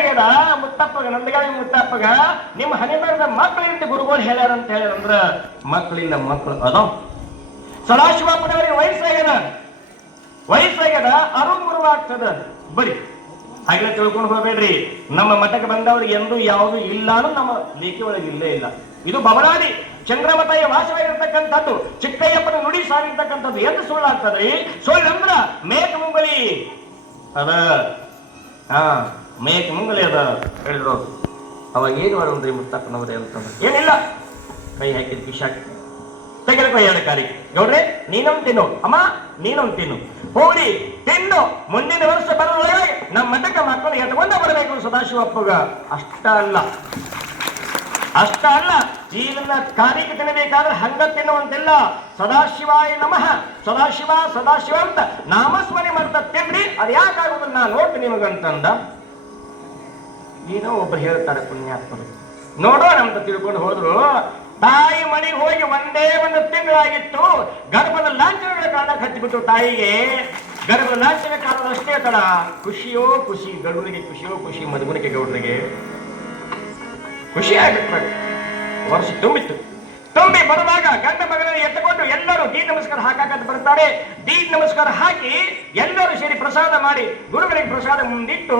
ಏನಾಗ್ಯದ ಮುತ್ತಪ್ಪಗ ನಂದಗಾವಿ ಮುತ್ತಪ್ಪಗ ನಿಮ್ಮ ಹಣೆ ಬರದ ಮಕ್ಕಳಿಂದ ಗುರುಗಳು ಹೇಳ್ಯಾರ ಅಂತ ಹೇಳ್ಯಾರಂದ್ರ ಮಕ್ಕಳಿಲ್ಲ ಮಕ್ಕಳು ಅದಾವ. ಸದಾಶಿವಪ್ಪನವರಿಗೆ ವಯಸ್ಸಾಗ್ಯದ ಅರುಮುರುವಾಗ್ತದ. ಬರೀ ಹಾಗೆಲ್ಲ ತಿಳ್ಕೊಂಡು ಹೋಗ್ಬೇಡ್ರಿ. ನಮ್ಮ ಮಠಕ್ಕೆ ಬಂದವ್ರಿಗೆ ಎಂದೂ ಯಾವುದು ಇಲ್ಲ ಅನ್ನೋದು ನಮ್ಮ ಲೇಖಿ ಒಳಗೆ ಇಲ್ಲೇ ಇಲ್ಲ. ಇದು ಬಬಲಾದಿ ಚಂದ್ರಮತಾಯ ವಾಸವಾಗಿರ್ತಕ್ಕಂಥದ್ದು, ಚಿಕ್ಕಯ್ಯಪ್ಪನ ನುಡಿ ಸಾಗಿರ್ತಕ್ಕಂಥದ್ದು. ಎಂದು ಸುಳ್ಳಾಗ್ತದ್ರಿ? ಸುಳ್ಳಂದ್ರ ಮೇಕ ಮುಂಗಲಿ ಅದ. ಮೇಕ ಮುಂಗಲಿ ಅದ ಹೇಳಿದ್ರು. ಅವಾಗ ಏನು ಮಾಡೋದ್ರಿ ಮುತ್ತಪ್ಪನವ್ರೆ ಅಂತಂದ್ರೆ ಏನಿಲ್ಲ, ಕೈ ಹಾಕಿದ್ ಕಿಶಾಕ್ ತೆಗೆದುಕೊ ಎರಡು ಕಾರಿ. ಗೌಡ್ರೆ ನೀನೊಂದು ತಿನ್ನು, ಅಮ್ಮ ನೀನೊಂದು ತಿನ್ನು, ಹೋಗ್ರಿ ತಿನ್ನು. ಮುಂದಿನ ವರ್ಷ ಬರೋದ್ರೊಳಗೆ ನಮ್ಮ ಮಠಕ್ಕೆ ಮಕ್ಕಳು ಎತ್ಕೊಂಡ ಬರಬೇಕು ಸದಾಶಿವಪ್ಪಗ. ಅಷ್ಟ ಅಲ್ಲ, ಇದನ್ನ ಕಾರಿಗೆ ತಿನ್ನಬೇಕಾದ್ರೆ ಹಂಗ ತಿನ್ನುವಂತಿಲ್ಲ. ಸದಾಶಿವಾಯ ನಮಃ, ಸದಾಶಿವ ಅಂತ ನಾಮಸ್ಮರಣೆ ಮಾಡ್ತಾ ತಿನ್ರಿ. ಅದು ಯಾಕಾಗುದಿಲ್ಲ ನಾ ನೋಡ್ತೀನಿ ನಿಮಗಂತಂದ. ಏನೋ ಒಬ್ರು ಹೇಳ್ತಾರೆ ಪುಣ್ಯಾತ್ಮರು, ನೋಡೋಣ ಅಂತ ತಿಳ್ಕೊಂಡು ಹೋದ್ರು. ತಾಯಿ ಮನೆಗೆ ಹೋಗಿ ಒಂದೇ ಒಂದು ತಿಂಗಳಾಗಿತ್ತು, ಗರ್ಭದ ಲಾಂಛನಗಳ ಕಾರಣಕ್ಕೆ ಹಚ್ಚಿಬಿಟ್ಟು ತಾಯಿಗೆ ಗರ್ಭದ ಲಾಂಛನ ಕಾರಣದಷ್ಟೇ ತಡ. ಖುಷಿಯೋ ಖುಷಿ, ಗರುಡಿಗೆ ಖುಷಿಯೋ ಖುಷಿ, ಮದುಮನಿಗೆ ಗೌಡರಿಗೆ ಖುಷಿ ಆಗಿತ್ತು. ವರ್ಷ ತುಂಬಿ ಬರುವಾಗ ಗಂಡ ಮಗನನ್ನು ಎತ್ತುಕೊಂಡು ಎಲ್ಲರೂ ದೀನ್ ನಮಸ್ಕಾರ ಹಾಕಂತ ಬರ್ತಾರೆ. ದೀನ್ ನಮಸ್ಕಾರ ಹಾಕಿ ಎಲ್ಲರೂ ಸೇರಿ ಪ್ರಸಾದ ಮಾಡಿ ಗುರುಗಳಿಗೆ ಪ್ರಸಾದ ಮುಂದಿಟ್ಟು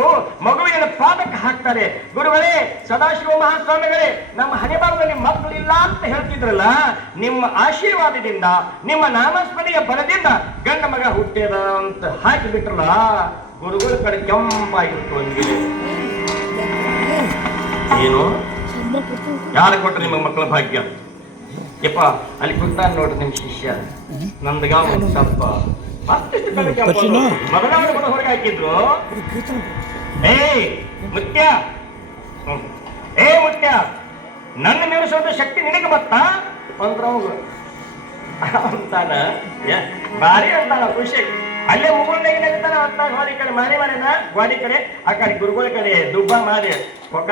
ಮಗುವಿನ ಪಾದಕ್ಕೆ ಹಾಕ್ತಾರೆ. ಗುರುಗಳೇ, ಸದಾಶಿವ ಮಹಾಸ್ವಾಮಿಗಳೇ, ನಮ್ಮ ಹಣೆಬರದಲ್ಲಿ ಮಕ್ಕಳಿಲ್ಲ ಅಂತ ಹೇಳ್ತಿದ್ರಲ್ಲ, ನಿಮ್ಮ ಆಶೀರ್ವಾದದಿಂದ ನಿಮ್ಮ ನಾಮಸ್ಮರಣೆಯ ಬಲದಿಂದ ಗಂಡ ಮಗ ಹುಟ್ಟಿದ ಅಂತ ಹಾಕಿ ಬಿಟ್ರಲ್ಲ, ಗುರುಗಳ ಕಡೆ ಕೆಂಪಾಗಿತ್ತು. ಹಂಗಿದೆ ಏನು ಯಾರು ಕೊಟ್ರು ನಿಮ್ಮ ಮಕ್ಕಳ ಭಾಗ್ಯ? ಯಪ್ಪ ಅಲ್ಲಿ ಕುಂತಾನ ನೋಡ್ರಿ ನಿಮ್ ಶಿಷ್ಯ ನಂದಗಾವ್ ಮುತ್ತಪ್ಪ. ಮಗನವರು ಕೂಡ ಹೊರಗೆ ಹಾಕಿದ್ರು. ಮುತ್ಯ ನನ್ನ ಮೀರಿಸೋದ ಶಕ್ತಿ ನಿನಗೆ ಬತ್ತಾ ಅಂದ್ರ ಅಂತಾನ. ಭಾರಿ ಅಂತಾನ ಖುಷಿ. ಅಲ್ಲೇ ಮುಗುಳ್ನಾಗಿನಾಗತ್ತಾನ ಅಂತ ಗೋಡಿ ಕಡೆ ಮಾರಿನ ಗೋಡಿ ಕಡೆ ಆ ಕಡೆ ಗುರುಗಳ ಕಡೆ ದುಬ್ಬ ಮಾರಿ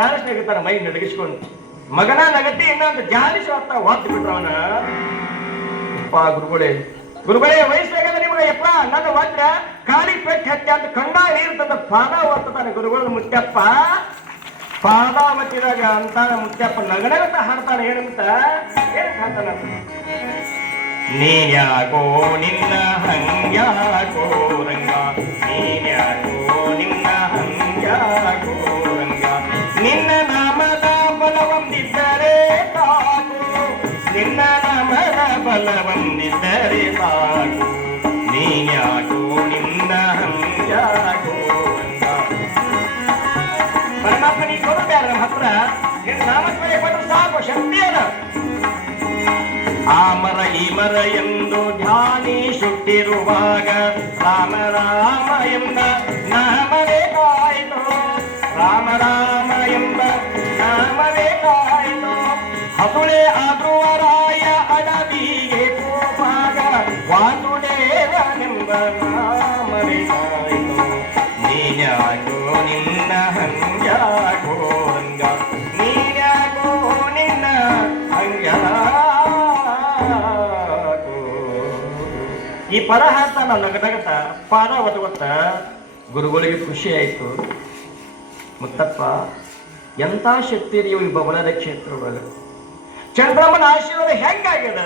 ಕಾಣಿಸ್ನಾಗಿರ್ತಾನ ಮೈ ನಡಗಿಸ್ಕೊಂಡು. ಮಗನ ನಗತಿ ಇನ್ನೊಂದು ಜಾಲಿಸಿ ಹೊತ್ತ ಒದ್ದು ಬಿಟ್ರು ಅವನ. ಗುರುಗಳೇ ವಯಸ್ಸಾಗದ ನಿಮಗೆ ಯಪ್ಪ, ನನ್ನ ವಜ್ರ ಕಾಲಿ ಪೆಟ್ಟು ಹತ್ತಿ ಅಂತ ಕಣ್ಣ ನೀರು ತಂದ ಪಾದ ಒತ್ತಾನೆ ಗುರುಗಳ ಮುತ್ಯಪ್ಪ. ಪಾದ ಒತ್ತಿದಾಗ ಅಂತಾನ ಮುತ್ಯಪ್ಪ ನಗನಗತ ಹಾಡ್ತಾನೆ. ಏನಂತ ಹಾಡ್ತಾನ? ನೀನ್ಯಾಕೋ ನಿನ್ನ ಹಂಗ್ಯಾಕೋ ರಂಗ, ನೀನ್ಯಾಕೋ ನಿನ್ನ ಹಂಗ್ಯಾಕೋ ರಂಗ, ನಿನ್ನ ನಾಮದ ಬಲವೊಂದಿದ್ದರೆ ಸಾಕು, ನಿನ್ನ ನಾಮದ ಬಲವೊಂದಿದ್ದರೆ ಸಾಕು, ನೀನ್ಯಾಕೋ ನಿನ್ನ ಹಂಗ್ಯಾಕೋ ರಂಗ. ಪರಮಾತ್ಮ ನೀ ಕೊಡುತ್ತಾರೆ ನಮ್ಮ ಹತ್ರ, ನಿನ್ನ ನಾಮಸ್ಮರಣೆ ಬಂದು ಸಾಕು, ಶಕ್ತಿ ಅದ. ಆ ಮರ ಈ ಮರ ಎಂದು ಧ್ಯಾನಿಸುತ್ತಿರುವಾಗ ರಾಮ ರಾಮ ಎಂಬ ನಾಮವೇ ಕಾಯ್ತು, ರಾಮ ರಾಮ ಎಂಬ ನಾಮವೇ ಕಾಯ್ತು. ಹಸುಳೆ ಆದ್ರುವರಾಯ ಅಡವಿಗೆ ಹೋದಾಗ ವಾಸುದೇವನೆಂಬ ನಾಮವೇ ಕಾಯ್ತು. ನೀನ್ಯಾಕೋ ನಿನ್ನ ಹಂಗ್ಯಾಕೋ ರಂಗ, ನೀನ್ಯಾಕೋ ನಿನ್ನ ಹಂಗ್ಯಾಕೋ. ಈ ಪದ ಹಾಡ್ತಾ ನಾವು ನಗನಗತ ಪಾದ ಒತ್ತ ಗುರುಗಳಿಗೆ ಖುಷಿ ಆಯ್ತು. ಮುತ್ತಪ್ಪ ಎಂತ ಶಕ್ತಿ ರೀ ಈ ಬಬಲದ ಕ್ಷೇತ್ರ ಒಳಗ. ಚಂದ್ರಮ್ಮನ ಆಶೀರ್ವಾದ ಹೆಂಗಾಗ್ಯದ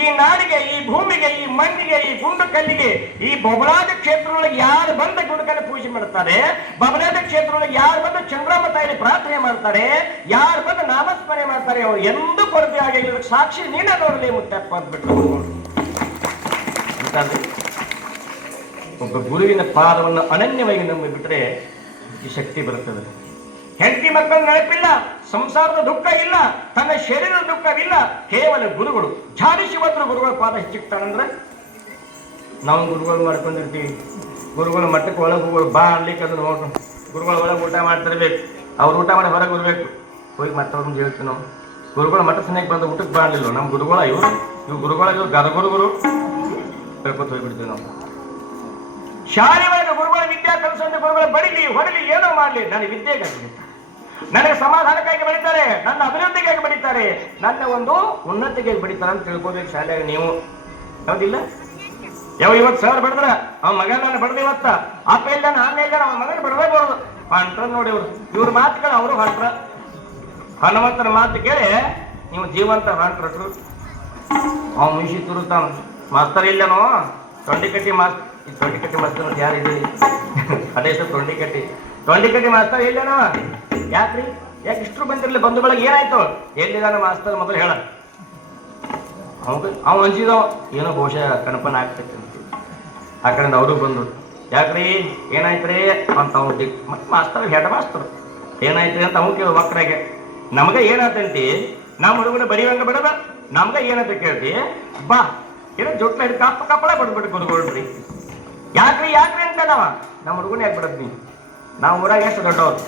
ಈ ನಾಡಿಗೆ, ಈ ಭೂಮಿಗೆ, ಈ ಮಣ್ಣಿಗೆ, ಈ ಗುಂಡು ಕಲ್ಲಿಗೆ. ಈ ಬಬಲಾದ ಕ್ಷೇತ್ರದೊಳಗೆ ಯಾರು ಬಂದ ಗುಂಡುಕಲ್ಲಿ ಪೂಜೆ ಮಾಡ್ತಾರೆ, ಬಬಲಾದ ಕ್ಷೇತ್ರದೊಳಗೆ ಯಾರು ಬಂದು ಚಂದ್ರಮ್ಮ ತಾಯಿಗೆ ಪ್ರಾರ್ಥನೆ ಮಾಡ್ತಾರೆ, ಯಾರು ಬಂದು ನಾಮಸ್ಮರಣೆ ಮಾಡ್ತಾರೆ, ಅವ್ರು ಎಂದೂ ಕೊರತೆ ಆಗಿಲ್ಲ. ಸಾಕ್ಷಿ ನೀನ ನೋಡಲಿ ಮುತ್ತಪ್ಪ ಅಂದ್ಬಿಟ್ಟು. ಒಬ್ಬ ಗುರುವಿನ ಪಾದವನ್ನು ಅನನ್ಯವಾಗಿ ನಂಬಿ ಬಿಟ್ರೆ ಈ ಶಕ್ತಿ ಬರುತ್ತದೆ. ಹೆಂಡತಿ ಮಕ್ಕಳ ನೆನಪಿಲ್ಲ, ಸಂಸಾರದ ದುಃಖ ಇಲ್ಲ, ತನ್ನ ಶರೀರದ ದುಃಖವಿಲ್ಲ, ಕೇವಲ ಗುರುಗಳು ಝಾಡಿಸಿ ಬಂದ್ರು ಗುರುಗಳ ಪಾದ ಹೆಚ್ಚಿಕ್ತಾನಂದ್ರೆ. ನಾವು ಗುರುಗಳು ಮಾಡ್ಕೊಂಡಿರ್ತೀವಿ, ಗುರುಗಳು ಮಟ್ಟಕ್ಕೆ ಒಳಗೆ ಹೋಗೋರು ಬಾ ಅನ್ಲಿಕ್ಕೆ ಅದನ್ನು ನೋಡ್ರು. ಗುರುಗಳು ಒಳಗೆ ಊಟ ಮಾಡ್ತಿರ್ಬೇಕು, ಅವ್ರು ಊಟ ಮಾಡಿ ಹೊರಗೆ ಬರ್ಬೇಕು. ಹೋಗಿ ಮತ್ತೊಂದು ಹೇಳ್ತೀವಿ ನಾವು, ಗುರುಗಳ ಮಠ ಸನಿಯಾಗಿ ಬಂದು ಊಟಕ್ಕೆ ಬಾ ಅನ್ಲಿಲ್ಲ ನಮ್ಮ ಗುರುಗಳ ಇವರು ಗುರುಗಳ ಇವ್ರು ಗದಗುರುಗಳು ಹೇಳ್ಕೊತ ಹೋಗ್ಬಿಡ್ತೀವಿ ನಾವು. ಶಾಲೆ ಒಳಗೆ ಗುರುಗಳ ವಿದ್ಯಾ ಕಲಿಸೋದು, ಗುರುಗಳ ಬಡಿಲಿ ಹೊಡಲಿ ಏನೋ ಮಾಡಲಿ, ನನಗೆ ವಿದ್ಯೆಗೆ ನನಗೆ ಸಮಾಧಾನಕ್ಕಾಗಿ ಬಡಿತಾರೆ, ನನ್ನ ಅಭಿವೃದ್ಧಿಗಾಗಿ ಬಡಿತಾರೆ, ನನ್ನ ಒಂದು ಉನ್ನತಿಗೆ ಬಡಿತಾರೆ ಅಂತ ತಿಳ್ಕೋಬೇಕು ಶಾಲೆಯಾಗ ನೀವು. ಹೌದಿಲ್ಲ? ಯಾವ ಇವತ್ತು ಸರ್ ಬಡದ್ರ ಅವ ಮಗ ನಾನು ಬಡ್ದ ಇವತ್ತ, ಅಪ್ಪ ಇಲ್ಲ ಆಮೇಲೆ ಅವನ ಮಗನ ಬಡದೇ ಬರೋದು. ಹೊಂಟ್ರ ನೋಡಿ ಇವ್ರ ಮಾತು ಕೇಳಿ ಅವರು ಹೊಂಟ್ರ. ಹನುಮಂತನ ಮಾತು ಕೇಳಿ ನೀವು ಜೀವಂತ ಹೊಂಟ್ರು. ಅವ್ ಮಿಷಿ ತುರುತ್ತಾನ, ಮಾಸ್ತರ್ ಇಲ್ಲನೋ ತೊಂಡಿಕಟ್ಟಿ ಮಾಸ್ತರ್ ಯಾರಿದೆ ಅದೇ ಸರ್ ತೊಂಡಿಕಟ್ಟಿ ಮಾಸ್ತರ್ ಇಲ್ಲನೋ? ಯಾಕ್ರಿ ಯಾಕೆ ಇಷ್ಟರು ಬಂದಿರ್ಲಿ ಬಂಧುಗಳಿಗೆ ಏನಾಯ್ತು? ಎಲ್ಲಿದಾನ ಮಾಸ್ತರ್ ಮೊದಲು ಹೇಳ. ಅವ ಅಂಜಿದವ ಏನೋ ಬಹುಶಃ ಕಣಪನ ಆಗ್ತೈತೆ ಅಂತ. ಆ ಕಡೆಯಿಂದ ಅವರು ಬಂದ್ರು. ಯಾಕ್ರಿ ಏನಾಯ್ತ್ರಿ ಅಂತ ಅವ್ರು ಮತ್ತೆ ಮಾಸ್ತರ್ ಹೆಡ್ ಮಾಸ್ತರ್ ಏನಾಯ್ತ್ರಿ ಅಂತ ಅವ್ ಕೇಳು ಮಕ್ಕಳಿಗೆ. ನಮಗ ಏನಾಯ್ತಂತಿ ನಮ್ಮ ಹುಡುಗನ ಬರೀವಂಗ ಬಿಡದ, ನಮ್ಗ ಏನಂತ ಕೇಳ್ತಿ ಬಾ ಏನೋ ಜೊಟ್ಲ ಹಿಡ್ ಕಪ್ಪಳ ಬಡ್ಬಿಟ್ಟು ಗುರುಗೊಳ್ರಿ. ಯಾಕ್ರಿ ಅಂತದವ ನಮ್ಮ ಹುಡುಗನ ಯಾಕೆ ಬಿಡದ್ ನೀ? ನಾವು ಊರಾಗ ಎಷ್ಟು ದೊಡ್ಡವ್ರು,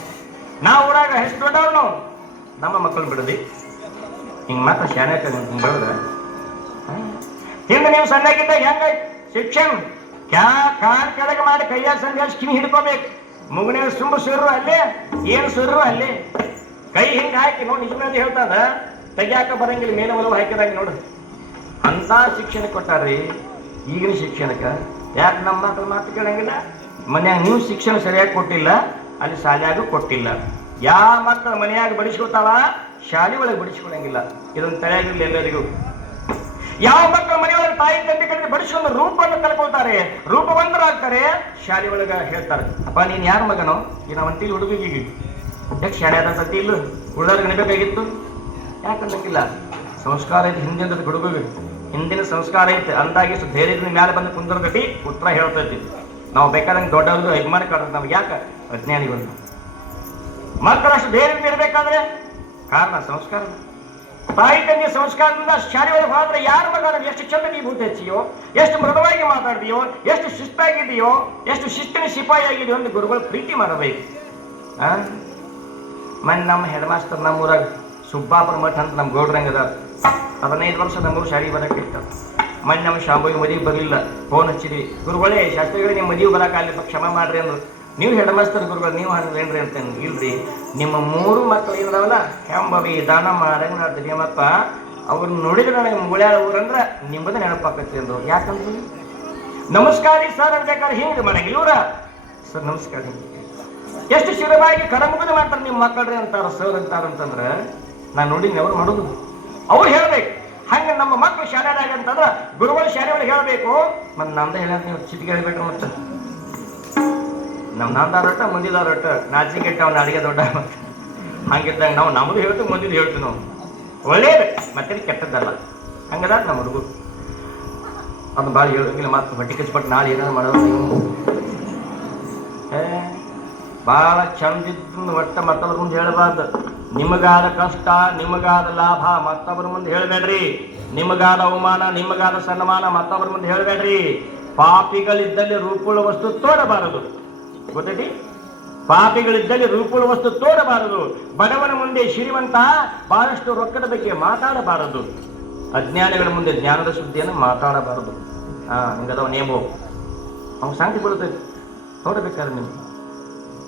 ನಾವು ನಮ್ಮ ಮಕ್ಕಳು ಬಿಡದಿ ಹಿಂಗ್ ಮಾತ್ರ ಶಾನ್ಯಾಕ ಬೆಳೆದ. ಹಿಂದೆ ನೀವು ಸಣ್ಣಾಗಿದ್ದಾಗ ಹೆಂಗಾಯ್ತು ಶಿಕ್ಷಣ? ಕಾಲ್ ಕೆಳಗೆ ಮಾಡಿ ಕೈಯಾಗ ಸಂದೇಶ ಕಿವಿ ಹಿಡ್ಕೋಬೇಕು. ಮುಗನೇ ಸುಂಬ ಸುರ್ರು ಅಲ್ಲೇ, ಏನು ಸುರ್ರು ಅಲ್ಲೇ, ಕೈ ಹಿಂಗೆ ಹಾಕಿ ನೋಡಿ ನಿಜವಾಗಿ ಹೇಳ್ತದ ತೆಗಿಯಾಕ ಬರಂಗಿಲ್ಲ, ಮೇಲೆ ಒಲವು ಹಾಕಿದಾಗ ನೋಡು. ಅಂತ ಶಿಕ್ಷಣ ಕೊಟ್ಟಾರ್ರಿ ಈಗಿನ ಶಿಕ್ಷಣಕ್ಕೆ. ಯಾಕೆ ನಮ್ಮ ಮಕ್ಕಳು ಮಾತು ಕೇಳಂಗಿಲ್ಲ? ಮನ್ಯಾಗ ನೀವು ಶಿಕ್ಷಣ ಸರಿಯಾಗಿ ಕೊಟ್ಟಿಲ್ಲ, ಅಲ್ಲಿ ಶಾಲೆಯಾಗೂ ಕೊಟ್ಟಿಲ್ಲ. ಯಾವ ಮಕ್ಕಳು ಮನೆಯಾಗ ಬಡಿಸ್ಕೊತಾವ ಶಾಲೆ ಒಳಗೆ ಬಡಿಸ್ಕೊಳಂಗಿಲ್ಲ. ಇದೊಂದು ತಲೆಯಾಗಿರ್ಲಿ ಎಲ್ಲರಿಗೂ. ಯಾವ ಮಕ್ಕಳು ಮನೆಯೊಳಗೆ ತಾಯಿ ತಂದೆ ಕಡೆಗೆ ಬಡಿಸ್ಕೊಂಡು ರೂಪವನ್ನು ಕಲ್ಕೊಳ್ತಾರೆ, ರೂಪವಂತರಾಗ್ತಾರೆ, ಶಾಲೆ ಒಳಗ ಹೇಳ್ತಾರೆ ಅಪ್ಪ ನೀನ್ ಯಾರ ಮಗನೋ? ಈ ನಾವಂತೀವಿ ಹುಡುಗಿಗೆ ಯಾಕೆ ಶಾಲೆ ಆದ ಸತಿ ಇಲ್ಲ ಉಳಿದವ್ರಿಗೆ ನೆನಬೇಕಾಗಿತ್ತು? ಯಾಕಂದಂಗಿಲ್ಲ ಸಂಸ್ಕಾರ ಐತಿ ಹಿಂದಿನ ಹುಡುಗಿಗೆ, ಹಿಂದಿನ ಸಂಸ್ಕಾರ ಐತೆ ಅಂದಾಗಿಷ್ಟು ಧೈರ್ಯದ ಮೇಲೆ ಬಂದು ಕುಂದರ್ಗಟ್ಟಿ ಉತ್ತರ ಹೇಳ್ತೈತಿ. ನಾವು ಬೇಕಾದಂಗೆ ದೊಡ್ಡವ್ರದ್ದು ಅಭಿಮಾನ ಕಾಡುತ್ತೆ ನಮ್ಗೆ. ಯಾಕೆ? ಅಜ್ಞಾನಿಗಳು. ಮಕ್ಕಳಷ್ಟು ಧೈರ್ಯದಿಂದ ಇರಬೇಕಾದ್ರೆ ಕಾರಣ ಸಂಸ್ಕಾರ. ತಾಯಿ ತಂದೆ ಸಂಸ್ಕಾರದಿಂದ ಶಾಲೆ ಒಳಗೆ ಹೋದ್ರೆ ಯಾರ ಮಗ ಎಷ್ಟು ಚಂದ ನೀ ಭೂತ ಹೆಚ್ಚಿಯೋ, ಎಷ್ಟು ಮೃದುವಾಗಿ ಮಾತಾಡ್ತೀಯೋ, ಎಷ್ಟು ಶಿಸ್ತಾಗಿದೆಯೋ, ಎಷ್ಟು ಶಿಸ್ತಿನ ಸಿಪಾಯಿ ಆಗಿದೆಯೋ ಅಂತ ಗುರುಗಳು ಪ್ರೀತಿ ಮಾಡಬೇಕು. ಮನೆ ನಮ್ಮ ಹೆಡ್ ಮಾಸ್ಟರ್ ನಮ್ಮೂರಾಗ ಸುಬ್ಬಾಪುರ ಮಠ ಅಂತ ನಮ್ಮ ಗೌಡ್ರಂಗ ಅದ. 15 ವರ್ಷ ನಮ್ಮೂರು ಶಾಲೆಗೆ ಬರಕ್ಕಿರ್ತ. ಮನೆ ನಮ್ಮ ಶಾಂಭವಿ ಮದುವೆ ಬರಲಿಲ್ಲ, ಫೋನ್ ಹಚ್ಚಿದ್ವಿ, ಗುರುಗಳೇ ಶಾಸ್ತ್ರಿಗಳೇ ನಿಮ್ಮ ಮದುವೆ ಬರಕ್ಕಾಗಲಿಲ್ಲ ಕ್ಷಮ ಮಾಡ್ರಿ ಅಂದ್ರು. ನೀವು ಹೆಡ್ ಮಾಸ್ತರ್ ಗುರುಗಳು ನೀವು ಏನ್ರಿ ಅಂತೇನು? ಇಲ್ರಿ, ನಿಮ್ಮ 3 ಮಕ್ಕಳು ಏನದಾವಲ್ಲ ಹೆಂಬವಿ ದಾನಮ್ಮ ರಂಗನಾಥ ದೇವಪ್ಪ ಅವ್ರನ್ನ ನೋಡಿದ್ರೆ ನನಗೆ ಮುಳ್ಯಾಳ ಊರಂದ್ರೆ ನಿಮ್ಮದ ನೆನಪಾಕತ್ತಿ ಅಂದ್ರು. ಯಾಕಂದ್ರಿ ನಮಸ್ಕಾರಿ ಸರ್ ಅನ್ಬೇಕಾದ್ರೆ ಹಿಂಗೆ ಮನೆಗೆ ಇವ್ರ ಸರ್ ನಮಸ್ಕಾರ ಎಷ್ಟು ಶಿರವಾಗಿ ಕರಮುಗದ ಮಾಡ್ತಾರೆ ನಿಮ್ಮ ಮಕ್ಕಳ್ರಿ ಅಂತಾರ ಸರ್ ಅಂತಾರಂತಂದ್ರೆ ನಾನು ನೋಡಿನಿ ಅವ್ರು ಮಾಡೋದು. ಅವ್ರು ಹೇಳ್ಬೇಕು ಹಂಗೆ ನಮ್ಮ ಮಕ್ಕಳು ಶಾಲೆದಾಗ ಅಂತಂದ್ರೆ ಗುರುಗಳು ಶಾಲೆ ಒಳಗೆ ಹೇಳ್ಬೇಕು. ಮತ್ತೆ ನಮ್ದೇ ಹೇಳ ನೀವು ಚಿಟಿಗೆ ಹೇಳ್ಬೇಕ್ರಿ. ಮತ್ತೆ ನಂದಾರೊಟ್ಟ ಮುಂದಿದಾರೊಟ್ಟ ನಾಚಿಕೆಟ್ಟ ಅವ್ನ ಅಡಿಗೆ ದೊಡ್ಡ ಹಂಗಿದ್ದಾಗ ನಾವು ನಮ್ದು ಹೇಳ್ತೀವಿ ಮುಂದಿದ್ದು ಹೇಳ್ತೀವಿ. ನಾವು ಒಳ್ಳೇದು ಮತ್ತೆ ಕೆಟ್ಟದ್ದಲ್ಲ. ಹಂಗದ ನಮ್ಮ ಹುಡುಗರು ಅದು ಭಾಳ ಹೇಳೋಂಗಿಲ್ಲ. ಮತ್ತೆ ಹೊಟ್ಟೆ ಕಚ್ಬಿಟ್ಟು ನಾಳೆ ಏನಾದ್ರು ಮಾಡೋದು ನೀವು ಭಾಳ ಚಂದಿದ್ದು ಒಟ್ಟ ಮತ್ತೊಬ್ಬರ ಮುಂದೆ ಹೇಳಬಾರ್ದು. ನಿಮಗಾದ ಕಷ್ಟ, ನಿಮಗಾದ ಲಾಭ ಮತ್ತೊಬ್ಬರ ಮುಂದೆ ಹೇಳಬೇಡ್ರಿ. ನಿಮಗಾದ ಅವಮಾನ, ನಿಮಗಾದ ಸನ್ಮಾನ ಮತ್ತೊಬ್ಬರ ಮುಂದೆ ಹೇಳಬೇಡ್ರಿ. ಪಾಪಿಗಳಿದ್ದಲ್ಲಿ ರೂಪುಳ ವಸ್ತು ತೋರಬಾರದು. ಗೊತ್ತೈತಿ? ಪಾಪಿಗಳಿದ್ದಲ್ಲಿ ರೂಪುಳ ವಸ್ತು ತೋರಬಾರದು. ಬಡವನ ಮುಂದೆ ಶ್ರೀಮಂತ ಬಹಳಷ್ಟು ರೊಕ್ಕದ ಬಗ್ಗೆ ಮಾತಾಡಬಾರದು. ಅಜ್ಞಾನಿಗಳ ಮುಂದೆ ಜ್ಞಾನದ ಸುದ್ದಿಯನ್ನು ಮಾತಾಡಬಾರದು. ಹಿಂಗದವ ನೇಮೋ ಅವ್ನು ಶಾಂತಿ ಬರುತ್ತೈತಿ. ನೋಡಬೇಕಾದ್ರೆ ನೀವು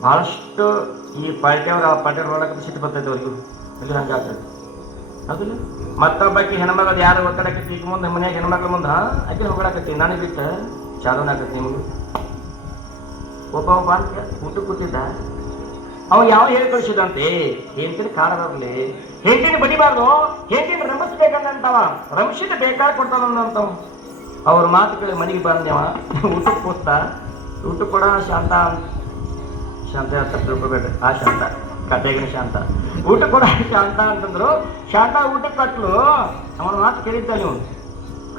ಬಹಳಷ್ಟು ಈ ಪಾರ್ಟಿಯವ್ರ ಆ ಪಾರ್ಟಿಯವ್ರು ನೋಡಕ್ಕೆ ಸಿಟ್ಟು ಬರ್ತೈತೆ ಅವ್ರಿಗೂ. ಇಲ್ಲಿ ಹಂಗೆ ಆಗ್ತದೆ ಅದಿಲ್ಲ. ಮತ್ತೊಬ್ಬಾಕಿ ಹೆಣ್ಮಗಳು ಯಾರು ಒತ್ತಡಕತ್ತಿ ಈಗ ಮುಂದೆ ಮನೆಯಾಗ ಹೆಣ್ಮಕ್ಳ ಮುಂದೆ ಆಕೆ ಹೊಗಳಾಕತ್ತಿ ನನಗೆ ಬಿಟ್ಟು ಚಾಲೂನ ಆಗತ್ತೆ ನಿಮಗೂ. ಒಬ್ಬ ಊಟ ಕೂತಿದ್ದ ಅವ ಯಾವ ಹೇಳಿ ಕಳಿಸಿದಂತೆ ಹೆಂಡತಿನ ಕಾಡಬಾರ್ಲಿ, ಹೆಂಡತಿನ ಬಡಿಬಾರ್ದು, ಹೆಂಡತಿನ ರಮಿಸ್ಬೇಕಂತವ, ರಮಿಸಿದ ಬೇಕಾದ್ರೆ ಕೊಡ್ತಾನಂತವ. ಅವ್ರ ಮಾತು ಕೇಳಿ ಮನೆಗೆ ಬಂದವ ಊಟಕ್ಕೆ ಕೂತ ಊಟ ಕೊಡ ಶಾಂತ ಶಾಂತ ಅಂತ ತಿಳ್ಕೊಬೇಡ್ರಿ. ಆ ಶಾಂತ ಕತೆಗಿನ ಶಾಂತ ಊಟ ಕೊಡ ಶಾಂತ ಅಂತಂದ್ರು. ಶಾಂತ ಊಟಕ್ಕೆ ಕಟ್ಲು ಅವನ ಮಾತು ಕೇಳಿದ್ದ ನೀವು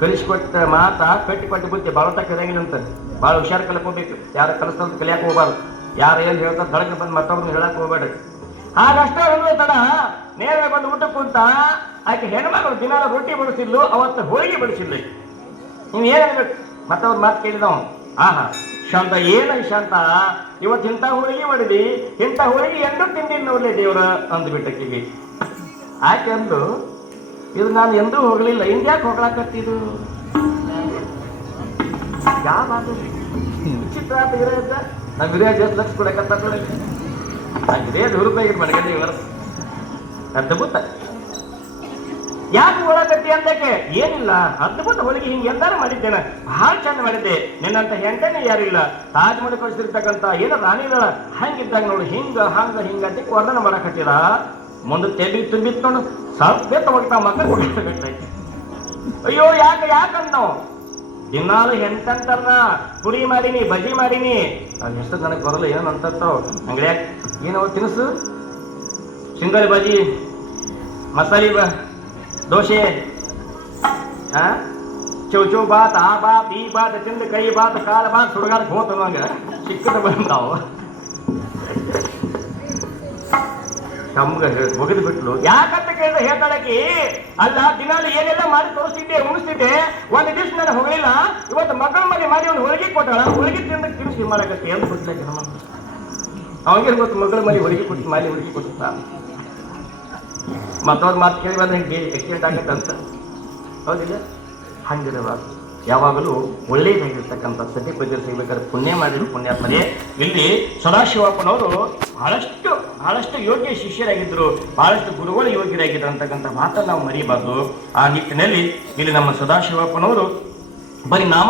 ಕಲಿಸ್ಕೊಟ್ಟ ಮಾತ ಕಟ್ಟಿ ಕೊಟ್ಟು ಬುದ್ಧಿ ಭಾಳ ಕಲಿಯಂಗಿಲ್ಲ ಅಂತ. ಭಾಳ ಹುಷಾರು ಕಲ್ಕೋಬೇಕು. ಯಾರು ಕಲಿಸ್ತಂತ ಕಲಿಯಾಕೆ ಹೋಗ್ಬಾರ್ದು. ಯಾರು ಏನು ಹೇಳ್ತಾರೆ ದಳಕ್ಕೆ ಬಂದು ಮತ್ತೊಬ್ಬರು ಹೇಳಕ್ ಹೋಗ್ಬೇಡ್ರಿ. ಹಾಗಷ್ಟೇ ಒಂದು ತಡ ನೇರ ಬಂದು ಊಟಕ್ಕೆ ಕುಂತ ಆಕೆ ಹೆಣ್ಮಗಳು ದಿನ ರೊಟ್ಟಿ ಬಡಿಸಿದ್ಲು, ಅವತ್ತು ಹೋಳಿಗೆ ಬಡಿಸಿದ್ಲು. ನೀವು ಏನು ಹೇಳ್ಬೇಕು? ಮತ್ತವ್ರ ಮಾತು ಕೇಳಿದವ ಆಹಾ ಶಾಂತ ಏನ ಶಾಂತ ಇವತ್ತು ಇಂಥ ಹೋಳಿಗೆ ಮಾಡಿದಿ, ಇಂಥ ಹೋಳಿಗೆ ಎಂದೂ ತಿಂದಿಲ್ಲ ನೋಡ್ಲಿ ದೇವ್ರ ಅಂದ್ಬಿಟ್ಟಕ್ಕಿಗೆ. ಆಕೆ ಅಂದು ಇದು ನಾನು ಎಂದೂ ಹೋಗ್ಲಿಲ್ಲ, ಹಿಂಗ್ಯಾಕೆ ಹೋಗ್ಲಾಕತ್ತಿದು ಯಾವ ವಿಚಿತ್ರ ಆತ ಇರೋದ. ನಾವು ವಿರೇಜ್ ಎಷ್ಟು ಲಕ್ಷ ಕೊಡಕತ್ತ ಆ ವಿರೇಜ್ ₹100 ಮನೆಗಡೆ ವರ್ಷ ಅರ್ಧ ಗೊತ್ತ ಯಾಕೆ ಒಳಗಟ್ಟಿ ಅಂತಕ್ಕೆ ಏನಿಲ್ಲ ಅದ್ಭುತ ಹೋಳಿಗೆ ಹಿಂಗೆ ಎಲ್ಲಾರು ಮಾಡಿದ್ದೇನೆ ಬಹಳ ಚಂದ ಮಾಡಿದ್ದೆ ನಿನ್ನಂತ ಹೆಂಡನೇ ಯಾರಿಲ್ಲ ತಾಜ್ ಮಾಡಿ ಕಳಿಸಿರ್ತಕ್ಕಂಥ ಏನೋ ರಾಣಿಗಳ ಹಂಗಿದ್ದಾಗ ನೋಡು ಹಿಂಗ ಅಂತ ವರ್ಣನ ಮಾಡಕತ್ತಿದ ಮುಂದೆ ತೆಲಿ ತುಂಬಿತ್ ನೋಡು ಸ್ವಲ್ಪ ತಗೋಗ್ತಾ ಮಕ್ಕಳು ಕೊಡ್ಬೇಕಾಯ್ತು. ಅಯ್ಯೋ ಯಾಕಂತ ನಾವು ದಿನಾಲು ಹೆಂಟಂತಾರನ ಪುರಿ ಮಾಡೀನಿ ಬಜ್ಜಿ ಮಾಡೀನಿ ಅದು ಎಷ್ಟು ನನಗೆ ಬರಲ್ಲ ಏನೋ ಅಂತಾವ್ ಅಂಗಡಿಯಾಗ ಏನೋ ತಿನಿಸು ಸಿಂಗಲ್ ಬಜ್ಜಿ ಮಸಾಲೆ ದೋಸೆ ಚೌಚೌ ಬಾತ್ ಆ ಬಾತ್ ಈ ಬಾತ್ ತಿಂದು ಕೈ ಬಾತ್ ಕಾಲ ಬಾತ್ ಸುಡುಗಾರ ಹೋತನಂಗ ಚಿಕ್ಕದ ಬಂದಾವು ತಮ್ಗ ಒಗದು ಬಿಟ್ಲು. ಯಾಕಂತ ಕೇಳಿದ್ರೆ ಹೇಳ್ತಾಳಕಿ ಅಲ್ಲ ದಿನಾಲು ಏನೆಲ್ಲ ಮಾಡಿ ತೋರಿಸ್ತಿದ್ದೆ ಉಣಿಸ್ತಿದ್ದೆ ಒಂದು ದಿವ್ಸ ನಾನು ಹೋಗಲಿಲ್ಲ ಇವತ್ತು ಮಕ್ಕಳ ಮಾಡಿ ಒಂದು ಹೋಳಿಗೆ ಕೊಟ್ಟಾಳ ಹೋಳಿಗೆ ತಿಂದ ತಿನ್ಸಿ ಮಾಡಕತ್ತೆ ಅಂತ ಗೊತ್ತಿಲ್ಲ ಅವಂಗೆ ಗೊತ್ತು ಮಗಳ ಮನೆ ಹೋಳಿಗೆ ಕೊಟ್ಟು ಮಾಡಿ ಹೋಳಿಗೆ ಕೊಟ್ಟ ಮತ್ತವ್ರ ಮಾತು ಕೇಳಿ ಬಂದ್ರೆ ಹಿಂಗೆ ಎಕ್ಸಿಡೆಂಟ್ ಆಗತ್ತೆ ಅಂತ ಹೌದಿಲ್ಲ. ಹಂಗಿರಬಾರ್ದು ಯಾವಾಗಲೂ ಒಳ್ಳೇದಾಗಿರ್ತಕ್ಕಂಥ ಸತಿ ಪದ್ಯ ಸಿಗ್ಬೇಕಾದ್ರೆ ಪುಣ್ಯ ಮಾಡಿದ್ರು ಪುಣ್ಯಾತ್ಮನೇ. ಇಲ್ಲಿ ಸದಾಶಿವಪ್ಪನವರು ಬಹಳಷ್ಟು ಯೋಗ್ಯ ಶಿಷ್ಯರಾಗಿದ್ದರು, ಬಹಳಷ್ಟು ಗುರುಗಳು ಯೋಗ್ಯರಾಗಿದ್ರು ಅಂತಕ್ಕಂಥ ಮಾತನ್ನು ನಾವು ಮರಿಬಾರ್ದು. ಆ ನಿಟ್ಟಿನಲ್ಲಿ ಇಲ್ಲಿ ನಮ್ಮ ಸದಾಶಿವಪ್ಪನವರು ಬರೀ ನಾಮ